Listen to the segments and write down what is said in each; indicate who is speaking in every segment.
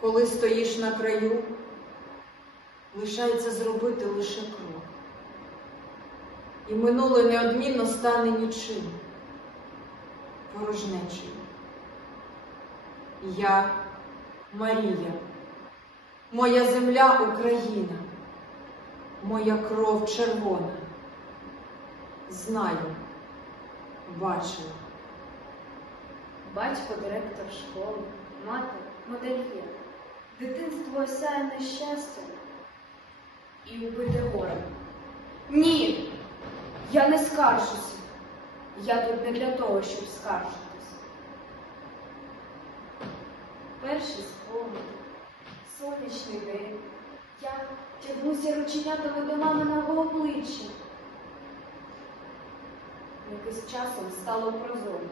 Speaker 1: коли стоїш на краю, лишається зробити лише крок. І минуле неодмінно стане нічим, порожнечою. Я Марія, моя земля Україна, моя кров червона. Знаю, бачила.
Speaker 2: Батько директор школи, мати модельєр. Дитинство осяяне щастям і убите горем. Ні, я не скаржуся. Я тут не для того, щоб скаржитись. Перший спомин, сонячний день. Я тягнуся рученятами до маминого обличчя. Якось часом стало прозоро.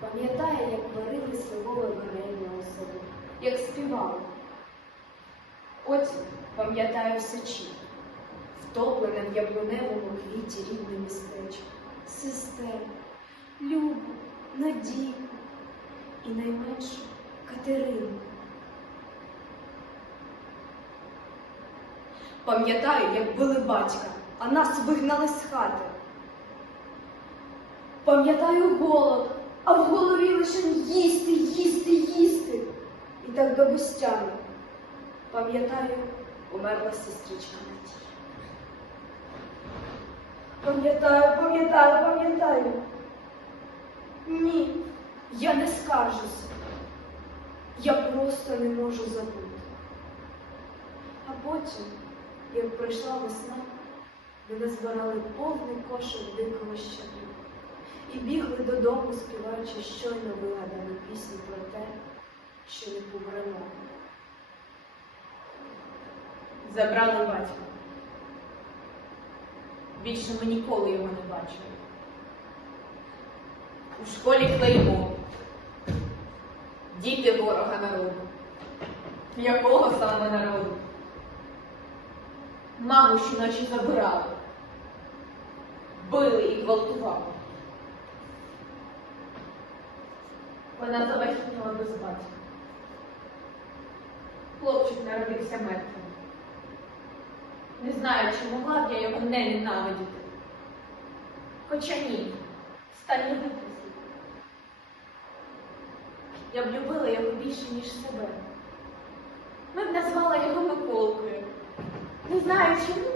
Speaker 2: Пам'ятає, як варили сливове варення у селі, як співали. Потім пам'ятаю все чітко, втоплене в яблуневому квіті рідне містечко, сестер, Любу, Надійку і найменшу Катерину. Пам'ятаю, як били батька, а нас вигнали з хати. Пам'ятаю голод, а в голові лише їсти, їсти, їсти. Так до гостями. Пам'ятаю, умерла сестричка Надія. Пам'ятаю, пам'ятаю, пам'ятаю. Ні, я не скаржуся. Я просто не можу забути. А потім, як прийшла весна, ми назбирали повний кошик дикого щаду і бігли додому, співаючи щойно вигадану пісню про те, що не помремо.
Speaker 1: Забрали батька. Більше ми ніколи його не бачили. У школі клеймо. Діти ворога народу. Якого саме народу? Маму щоночі забирали, били і гвалтували. Вона завагітніла без батька. Хлопчик народився мертвим. Не знаю, чи могла б я його не ненавидіти. Хоча ні, сталі випросити. Я б любила його більше, ніж себе. Ми б назвала його Миколкою. Не знаю чому.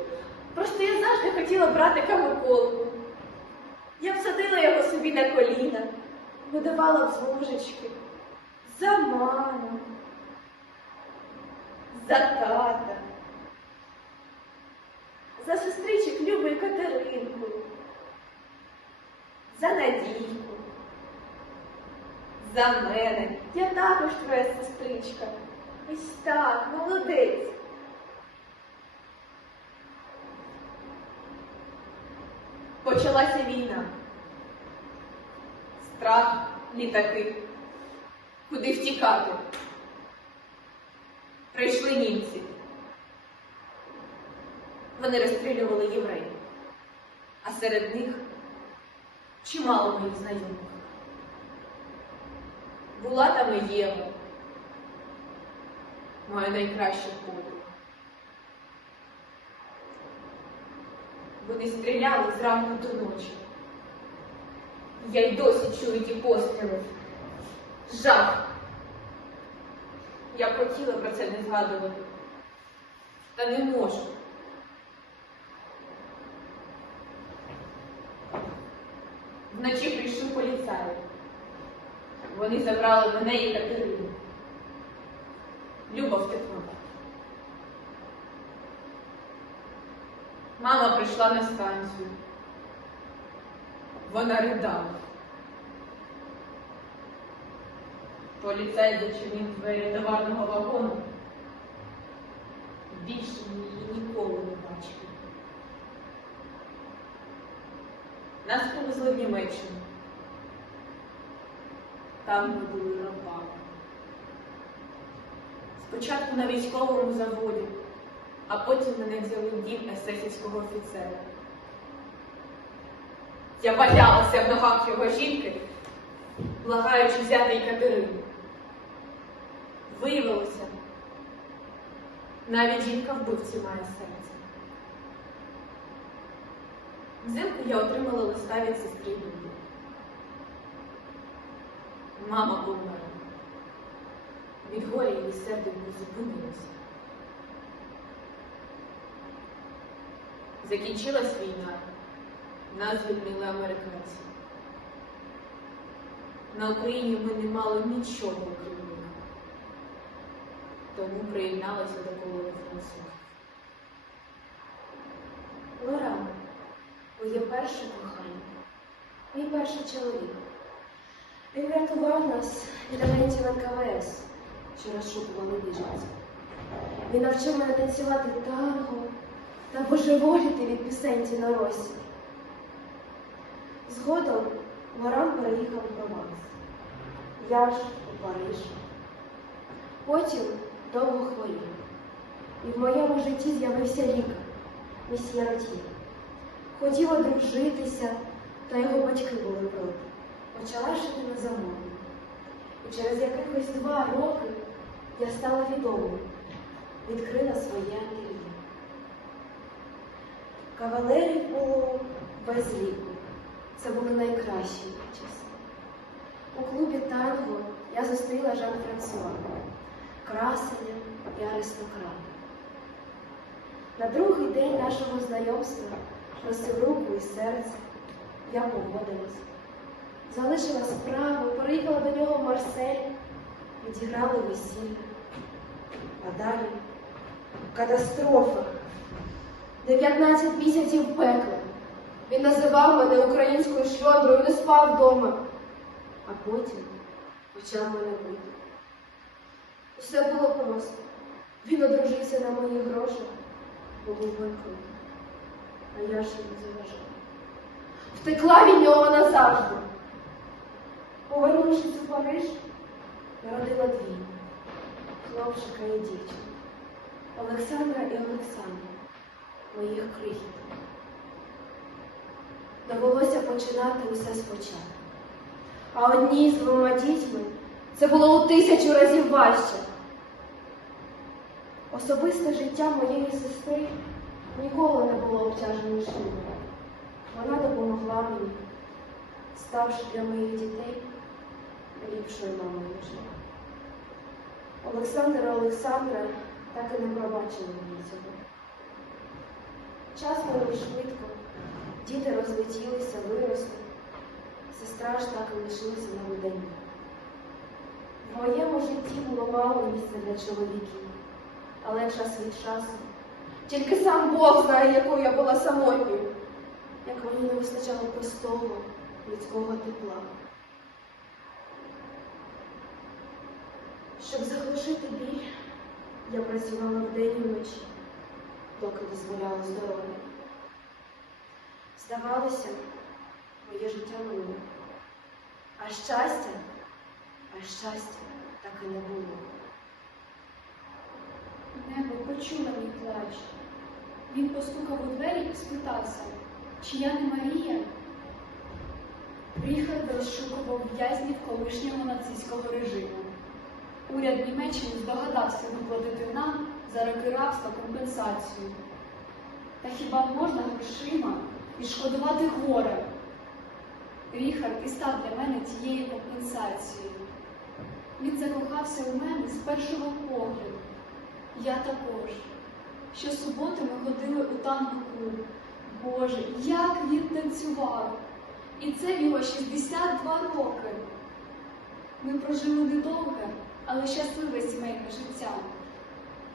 Speaker 1: Просто я завжди хотіла братика Миколку. Я б садила його собі на коліна, видавала б з ложечки за маму, за тата за сестричок Любу і Катеринку, за Надійку, за мене. Я також твоя сестричка. Ось так, молодець. Почалася війна. Страх, літаки. Куди втікати? Прийшли німці. Вони розстрілювали євреїв, а серед них чимало моїх знайомих. Була там і Єва, моя найкраща подруга. Вони стріляли зранку до ночі. Я й досі чую ті постріли. Жах. Я б хотіла про це не згадувати, та не можу. Вночі прийшли поліцаї. Вони забрали мене і Катерину. Люба втекла. Мама прийшла на станцію. Вона ридала. Поліцай зачинив двері товарного вагону. Більше її ніколи не бачили. Нас повезли в Німеччину. Там ми були рабами. Спочатку на військовому заводі, а потім мене взяли в дім есесівського офіцера. Я валялася в ногах його жінки, благаючи взяти й Катерину. Виявилося, навіть жінка вбивці має серце. Взимку я отримала листа від сестри Лілії. Мама померла. Від горя її серденько зупинилося. Закінчилась війна. Нас звільнили американці. На Україні ми не мали нічого. Тому приєдналися до французів.
Speaker 2: Лора, моє перше кохання, мій перший чоловік. Він врятував нас від агентів НКВС, що розшукували біженців. Він навчив мене танцювати танго та божеволіти від пісень на росі. Згодом Лоран переїхав у Прованс. Я ж у Париж. Потім довго хворів. І в моєму житті з'явився лікар, месьє Ротьє. Хотів одружитися, та його батьки були проти. Почала жити на замовлення. І через якихось два роки я стала відомою, відкрила своє ательє. Кавалерів було без ліку. Це були найкращі часи. У клубі танго я зустріла Жан Франсуа, красення і аристократа. На другий день нашого знайомства просив руку і серце. Я погодилась. Залишила справи, переїхала до нього в Марсель, відіграли весілля. А далі катастрофа. 19 місяців пекла. Він називав мене українською шльондрою, не спав вдома. А потім почав мене бити. Все було просто. Він одружився на моїх грошах, бо був банкрут. А я ж йому заважала. Втекла від нього назавжди. Повернувшись у Париж, народила дві хлопчика і дівчину. Олександра і Олександра, моїх крихіт. Довелося починати усе спочатку. А одній з двома дітьми це було у тисячу разів важче. Особисте життя моєї сестри ніколи не було обтяженим шлюбом. Вона допомогла мені, ставши для моїх дітей ліпшою мамою життя. Олександр і Олександра так і не пробачили мені цього. Час минув швидко, діти розлетілися, виросли. Сестра ж так і лишилася на виданні. Моєму житті було мало місця для чоловіків, але час від часу. Тільки сам Бог знає, якою я була самотньою, як мені не вистачало простого людського тепла. Щоб заглушити біль, я працювала вдень і вночі, доки дозволяло здоров'я. Здавалося, моє життя минуло. А щастя, а щастя так і не було.
Speaker 3: Небо почула мій плач. Він постукав у двері і спитався, чи я не Марія. Ріхард розшукував в'язнів колишнього нацистського режиму. Уряд Німеччини здогадався виплатити нам за роки рабства компенсацію. Та хіба можна грошима відшкодувати горе? Ріхард і став для мене тією компенсацією. Він закохався у мене з першого погляду. Я також. Щосуботи ми ходили у танго-клуб. Боже, як він танцював! І це його 62 роки. Ми прожили недовге, але щасливе сімейне життя.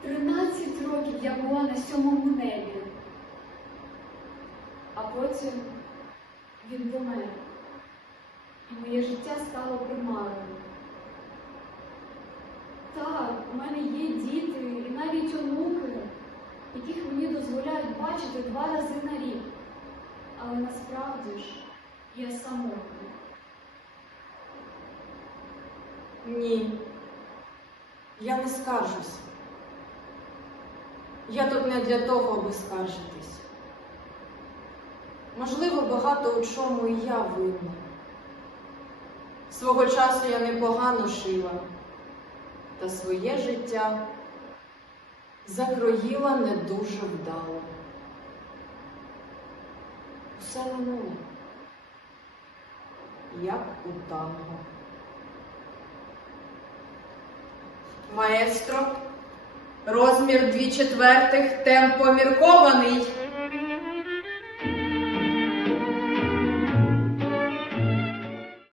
Speaker 3: 13 років я була на сьомому небі. А потім він помер. І моє життя стало примарою. У мене є діти і навіть онуки, яких мені дозволяють бачити два рази на рік. Але насправді ж я самотня.
Speaker 1: Ні. Я не скаржусь. Я тут не для того, аби скаржитись. Можливо, багато у чому і я винна. Свого часу я непогано шила, та своє життя закроїла не дуже вдало. Усе минуло, як у танго.
Speaker 4: Маестро, розмір дві четвертих, темп поміркований.